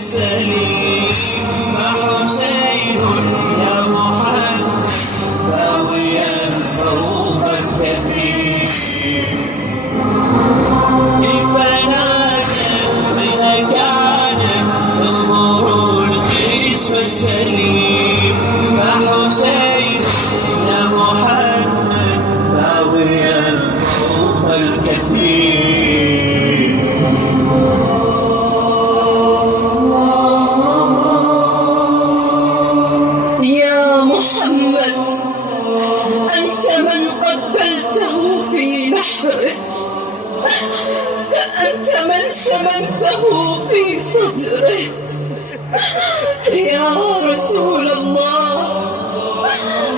السليم حسين يا محمد ضاويا فوق الكثير كيف نادى بمكان تنظر الجسم السليم حسين يا محمد ضاويا فوق الكثير محمد أنت من قبلته في نحره، أنت من شممته في صدره. يا رسول الله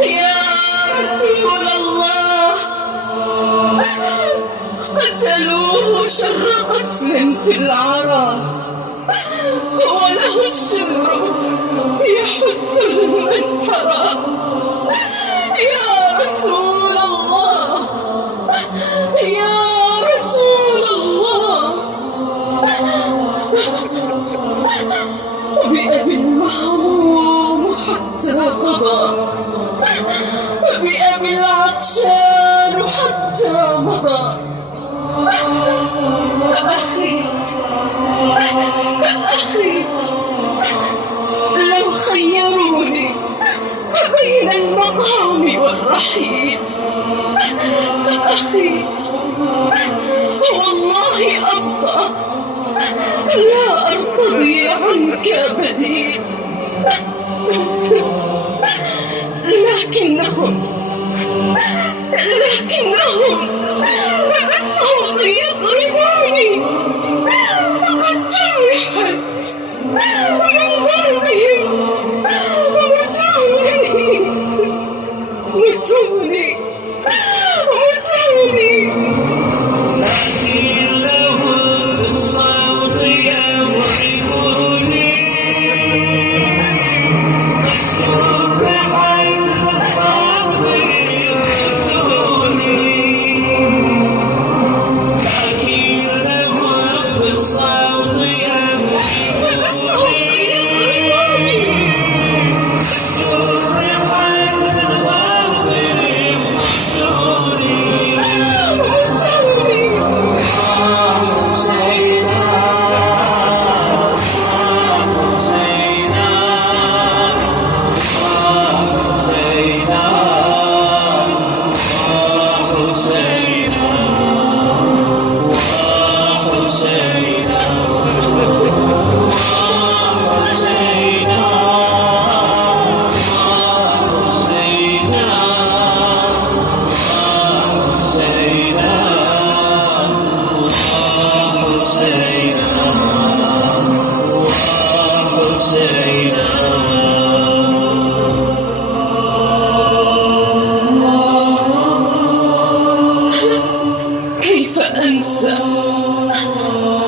يا رسول الله، قتلوه شر قتل في العرى، وله الشمر يحث المنحرى. يا رسول الله يا رسول الله، بأبي المهروم حتى قضى، بأبي العطشان حتى مضى. أخي أخي، لو خيروني بين المقام والرحيل، أخي والله أبقى، لا أرتضي عنك بديل. لكنهم بالصوت يضربوني، قد جرحت من ضربهم. متوني لكن له بالصوت يضربوني، جرحت بالضرب متوني. لكن له بالصوت يضربوني،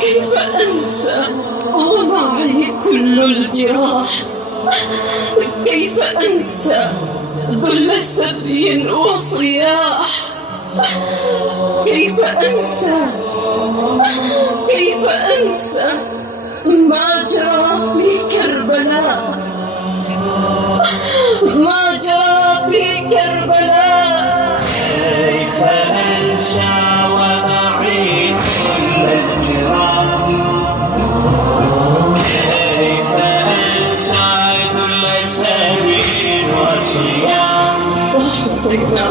كيف أنسى ومعي كل الجراح؟ كيف أنسى ذل سبي وصياح؟ كيف أنسى ما جرى في كربلاء، ما جرى في كربلاء. كيف أنسى ومعي كل الجراح؟ كيف أنسى ذل سبي وصياح؟ وحسينا